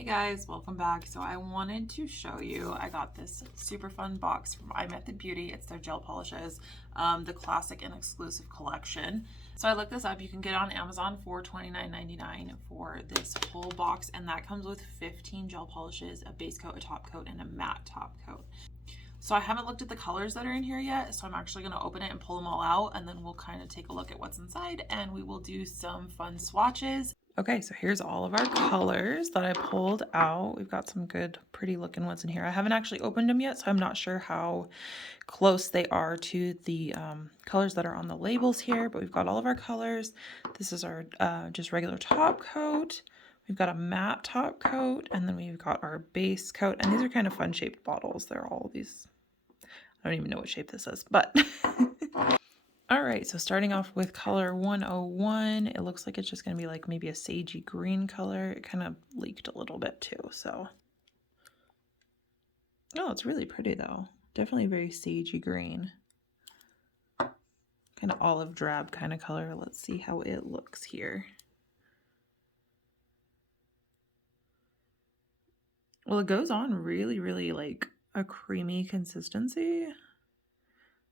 Hey guys, welcome back. So I wanted to show you, I got this super fun box from iMethod Beauty. It's their gel polishes, the classic and exclusive collection. So I looked this up. You can get it on Amazon for $29.99 for this whole box, and that comes with 15 gel polishes, a base coat, a top coat, and a matte top coat. So I haven't looked at the colors that are in here yet, so I'm actually going to open it and pull them all out, and then we'll kind of take a look at what's inside, and we will do some fun swatches. Okay, so here's all of our colors that I pulled out. We've got some good, pretty looking ones in here. I haven't actually opened them yet, so I'm not sure how close they are to the colors that are on the labels here, but we've got all of our colors. This is our just regular top coat. We've got a matte top coat, and then we've got our base coat, and these are kind of fun shaped bottles. They're all these, I don't even know what shape this is, but all right, so starting off with color 101, it looks like it's just going to be like maybe a sagey green color. It kind of leaked a little bit too, so. Oh, it's really pretty though. Definitely very sagey green. Kind of olive drab kind of color. Let's see how it looks here. Well, it goes on really like a creamy consistency.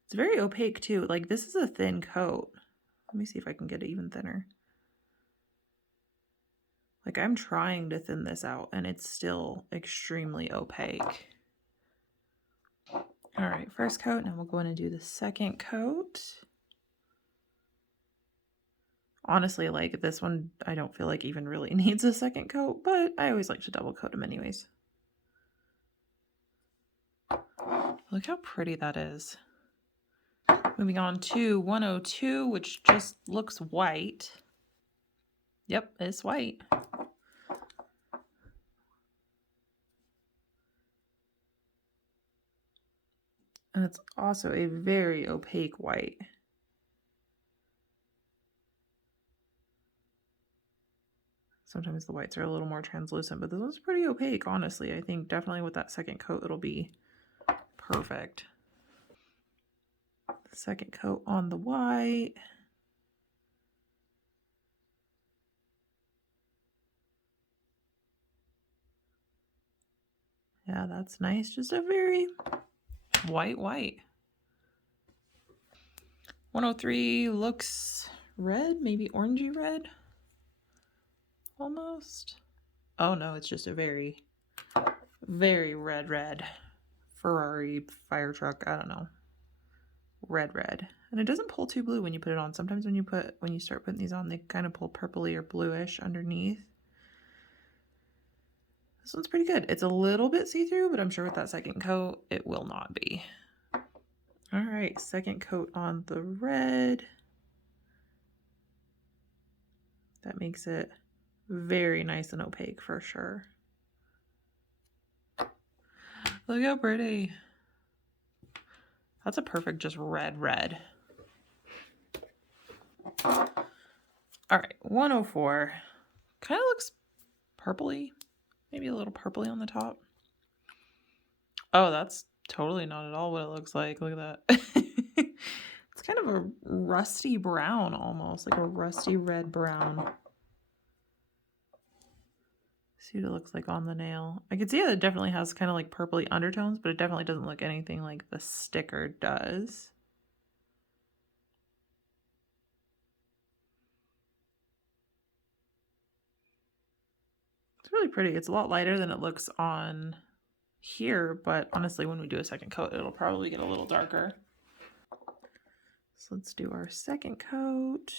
It's very opaque too. Like this is a thin coat. Let me see if I can get it even thinner. Like I'm trying to thin this out and it's still extremely opaque. All right, first coat, and we'll go in and do the second coat. Honestly, like this one, I don't feel like even really needs a second coat, but I always like to double coat them anyways. Look how pretty that is. Moving on to 102, which just looks white. Yep, it's white. And it's also a very opaque white. Sometimes the whites are a little more translucent, but this one's pretty opaque, honestly. I think definitely with that second coat, it'll be perfect. The second coat on the white. Yeah, that's nice. Just a very white. 103 looks red, maybe orangey red. Almost. Oh no, it's just a very red Ferrari fire truck. I don't know. Red. And it doesn't pull too blue when you put it on. Sometimes when you start putting these on, they kind of pull purpley or bluish underneath. This one's pretty good. It's a little bit see-through, but I'm sure with that second coat, it will not be. All right, second coat on the red. That makes it very nice and opaque for sure. Look how pretty. That's a perfect just red. All right, 104. Kind of looks purpley. Maybe a little purpley on the top. Oh, that's totally not at all what it looks like. Look at that. It's kind of a rusty brown almost, like a rusty red brown. See what it looks like on the nail. I can see that it definitely has kind of like purpley undertones, but it definitely doesn't look anything like the sticker does. It's really pretty. It's a lot lighter than it looks on here, but honestly, when we do a second coat, it'll probably get a little darker. So let's do our second coat.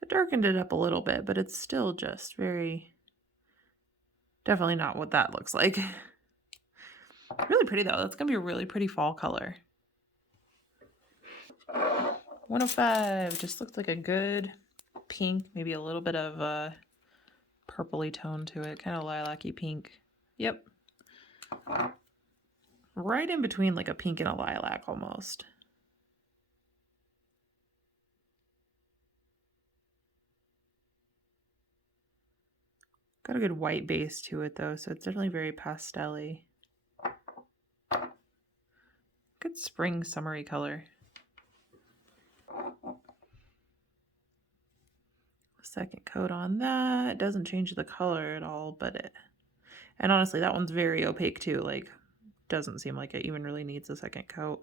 It darkened it up a little bit, but it's still just very, definitely not what that looks like. Really pretty though. That's gonna be a really pretty fall color. 105 just looks like a good pink, maybe a little bit of a purpley tone to it, kind of lilac-y pink. Yep. Right in between like a pink and a lilac almost. Got a good white base to it though, so it's definitely very pastel-y. Good spring summery color. Second coat on that. It doesn't change the color at all, but and honestly, that one's very opaque too. Like, doesn't seem like it even really needs a second coat.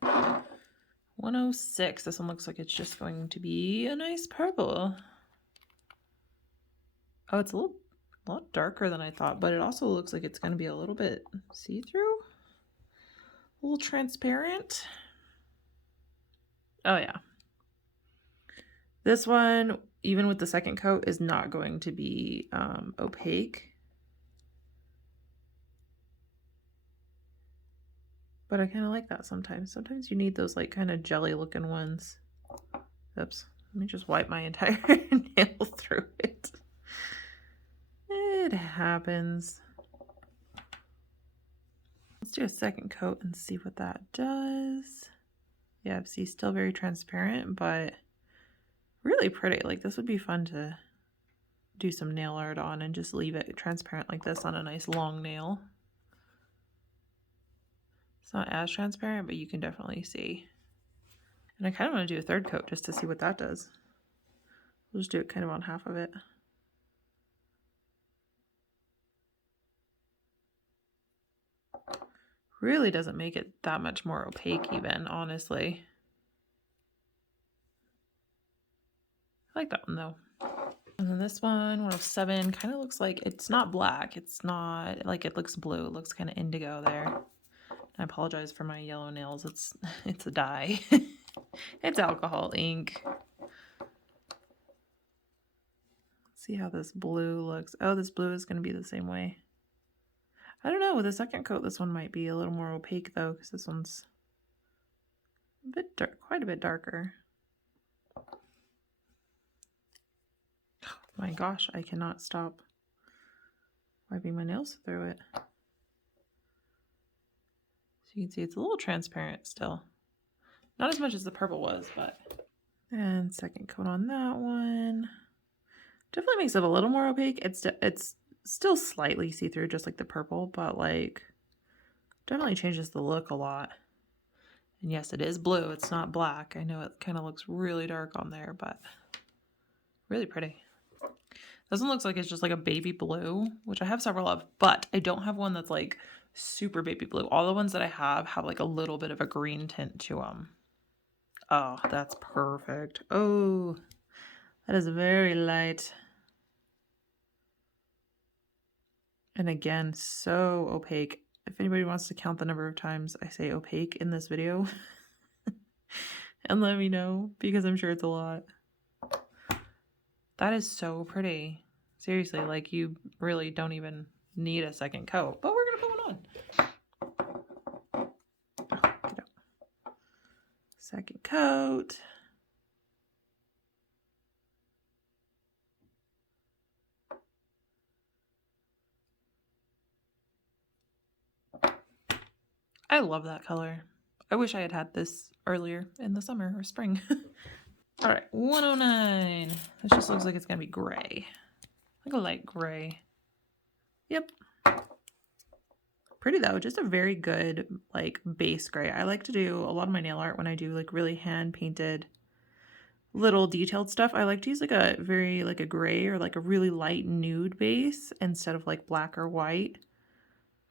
106. This one looks like it's just going to be a nice purple. Oh, it's a lot darker than I thought, but it also looks like it's going to be a little bit see-through, a little transparent. Oh yeah. This one, even with the second coat, is not going to be opaque. But I kind of like that sometimes. Sometimes you need those like kind of jelly looking ones. Oops. Let me just wipe my entire nail through it. It happens. Let's do a second coat and see what that does. Yeah, see, still very transparent, but really pretty. Like, this would be fun to do some nail art on and just leave it transparent like this on a nice long nail. It's not as transparent, but you can definitely see. And I kind of want to do a third coat just to see what that does. We'll just do it kind of on half of it. Really doesn't make it that much more opaque even, honestly. I like that one though. And then this one, 107, kind of looks like, it's not black. It's not, like, it looks blue. It looks kind of indigo there. I apologize for my yellow nails. It's a dye. It's alcohol ink. Let's see how this blue looks. Oh, this blue is going to be the same way. I don't know. With a second coat, this one might be a little more opaque though, because this one's a bit dark, quite a bit darker. My gosh, I cannot stop wiping my nails through it. So you can see it's a little transparent still. Not as much as the purple was, but. And second coat on that one. Definitely makes it a little more opaque. It's still slightly see-through, just like the purple, but like definitely changes the look a lot. And yes, it is blue. It's not black. I know it kind of looks really dark on there, but really pretty. This one looks like it's just like a baby blue, which I have several of, but I don't have one that's like super baby blue. All the ones that I have like a little bit of a green tint to them. Oh, that's perfect. Oh, that is very light. And again, so opaque. If anybody wants to count the number of times I say opaque in this video, and let me know, because I'm sure it's a lot. That is so pretty. Seriously, like, you really don't even need a second coat, but we're gonna put one on. Oh, get out. Second coat. I love that color. I wish I had had this earlier in the summer or spring. All right, 109. This just looks like it's gonna be gray. Like a light gray. Yep. Pretty though, just a very good like base gray. I like to do a lot of my nail art when I do like really hand painted little detailed stuff. I like to use like a very like a gray or like a really light nude base instead of like black or white,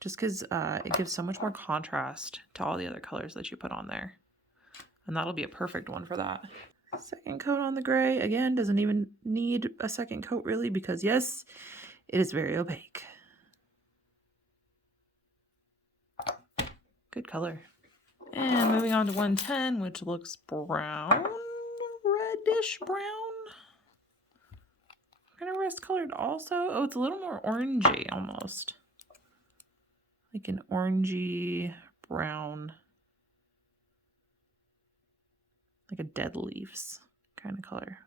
just because it gives so much more contrast to all the other colors that you put on there. And that'll be a perfect one for that. Second coat on the gray. Again, doesn't even need a second coat really, because yes, it is very opaque. Good color. And moving on to 110, which looks brown, reddish brown. Kind of rust colored also. Oh, it's a little more orangey almost. Like an orangey brown. Like a dead leaves kind of color.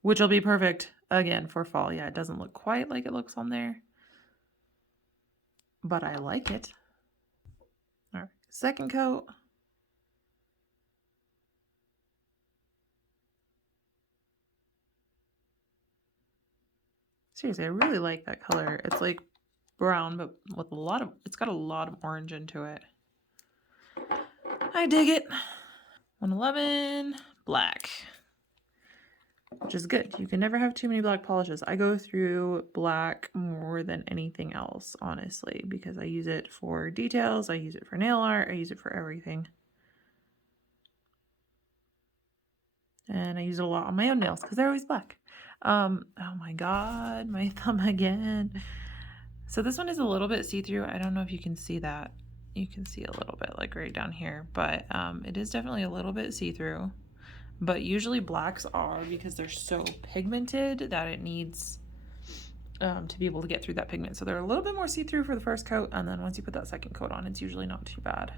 Which will be perfect, again, for fall. Yeah, it doesn't look quite like it looks on there, but I like it. All right, second coat. Seriously, I really like that color. It's like brown, but with a lot of, it's got a lot of orange into it. I dig it. 111, black. which is good. You can never have too many black polishes. I go through black more than anything else, honestly, because I use it for details, I use it for nail art, I use it for everything. And I use it a lot on my own nails because they're always black. Oh my god, my thumb again. So this one is a little bit see-through. I don't know if you can see that. You can see a little bit like right down here, but it is definitely a little bit see-through. But usually blacks are, because they're so pigmented that it needs to be able to get through that pigment. So they're a little bit more see-through for the first coat, and then once you put that second coat on, it's usually not too bad.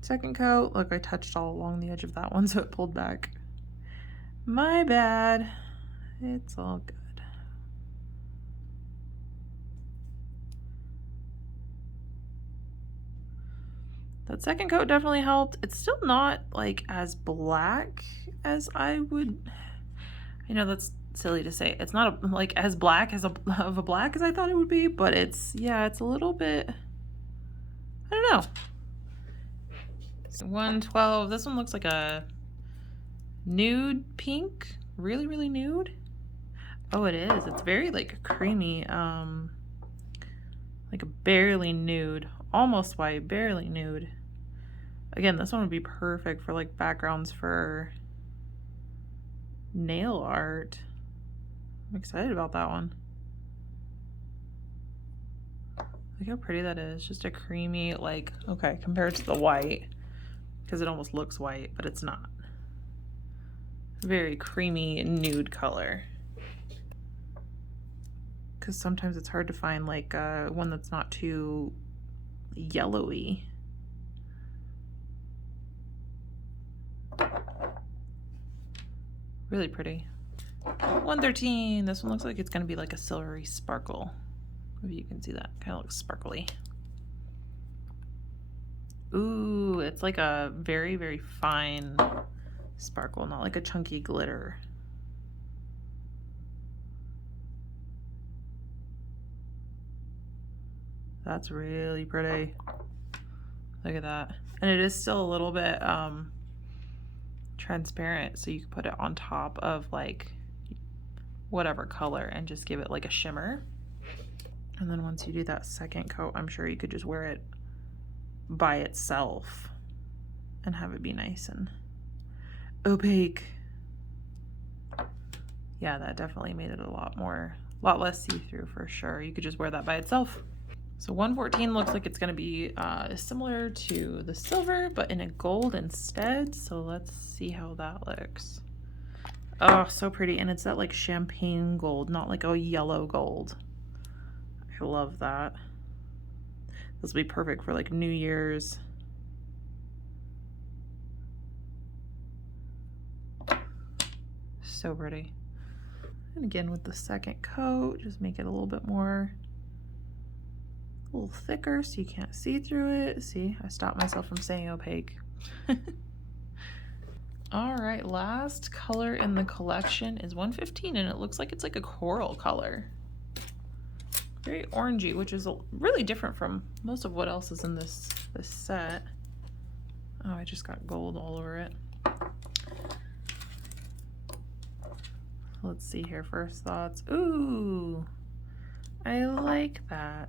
Second coat, look, I touched all along the edge of that one, so it pulled back. My bad. It's all good. That second coat definitely helped. It's still not like as black as I would. I know that's silly to say. It's not like as black as of a black as I thought it would be, but it's, yeah, it's a little bit, I don't know. So 112. This one looks like a nude pink, really, really nude. Oh, it is. It's very like creamy, like a barely nude, almost white, barely nude. Again, this one would be perfect for like backgrounds for nail art. I'm excited about that one. Look how pretty that is. Just a creamy, like, okay, compared to the white, because it almost looks white, but it's not. Very creamy nude color. Because sometimes it's hard to find like one that's not too yellowy. Really pretty. 113. This one looks like it's going to be like a silvery sparkle. Maybe you can see that. Kind of looks sparkly. Ooh, it's like a very, very fine sparkle, not like a chunky glitter. That's really pretty. Look at that. And it is still a little bit transparent, so you can put it on top of like whatever color and just give it like a shimmer. And then once you do that second coat, I'm sure you could just wear it by itself and have it be nice and opaque. Yeah, that definitely made it a lot less see-through for sure. You could just wear that by itself. So 114 looks like it's going to be similar to the silver, but in a gold instead. So let's see how that looks. Oh, so pretty. And it's that like champagne gold, not like a yellow gold. I love that. This will be perfect for like New Year's. So pretty. And again with the second coat, just make it a little bit more, a little thicker so you can't see through it. See, I stopped myself from saying opaque. All right, last color in the collection is 115, and it looks like it's like a coral color. Very orangey, which is really different from most of what else is in this set. Oh, I just got gold all over it. Let's see here, first thoughts. Ooh, I like that.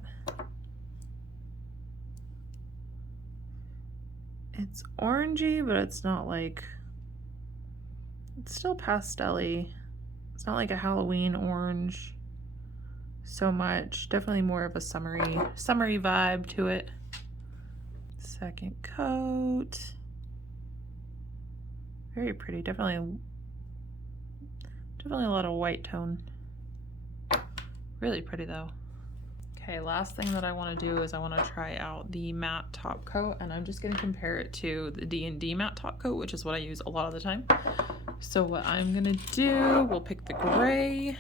It's orangey, but it's not like, it's still pastel-y. It's not like a Halloween orange so much. Definitely more of a summery vibe to it. Second coat. Very pretty. Definitely a lot of white tone. Really pretty though. Okay, last thing that I want to do is I want to try out the matte top coat, and I'm just going to compare it to the D&D matte top coat, which is what I use a lot of the time. So what I'm going to do, we'll pick the gray,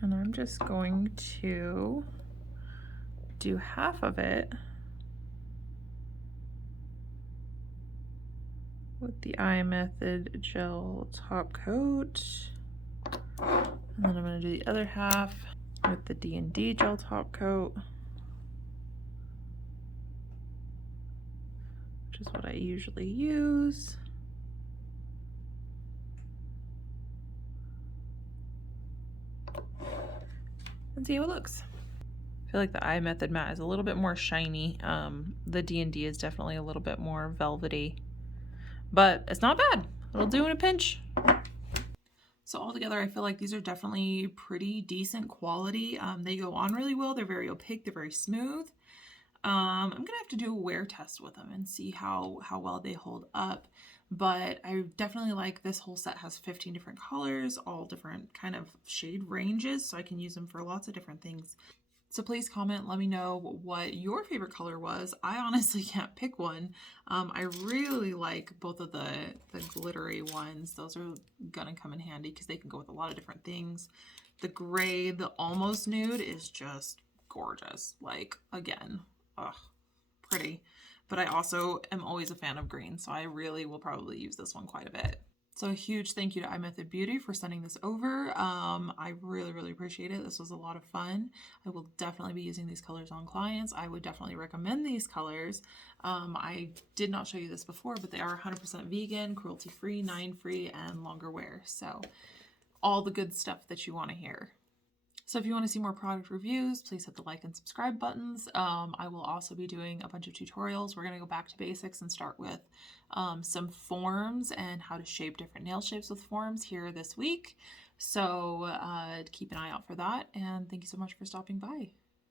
and I'm just going to do half of it with the iMethod gel top coat. And then I'm going to do the other half with the D&D gel top coat, which is what I usually use. and see how it looks. I feel like the iMethod matte is a little bit more shiny. The D&D is definitely a little bit more velvety, but it's not bad. It'll do in a pinch. So altogether, I feel like these are definitely pretty decent quality. They go on really well. They're very opaque. They're very smooth. I'm gonna have to do a wear test with them and see how well they hold up. But I definitely like this whole set has 15 different colors, all different kind of shade ranges, so I can use them for lots of different things. So please comment, let me know what your favorite color was. I honestly can't pick one. I really like both of the glittery ones. Those are gonna come in handy because they can go with a lot of different things. The gray, the almost nude is just gorgeous. Like, again, ugh, pretty. But I also am always a fan of green, so I really will probably use this one quite a bit. So a huge thank you to iMethod Beauty for sending this over. I really, really appreciate it. This was a lot of fun. I will definitely be using these colors on clients. I would definitely recommend these colors. I did not show you this before, but they are 100% vegan, cruelty-free, 9-free, and longer wear. So all the good stuff that you want to hear. So if you want to see more product reviews, please hit the like and subscribe buttons. I will also be doing a bunch of tutorials. We're going to go back to basics and start with some forms and how to shape different nail shapes with forms here this week. So keep an eye out for that. And thank you so much for stopping by.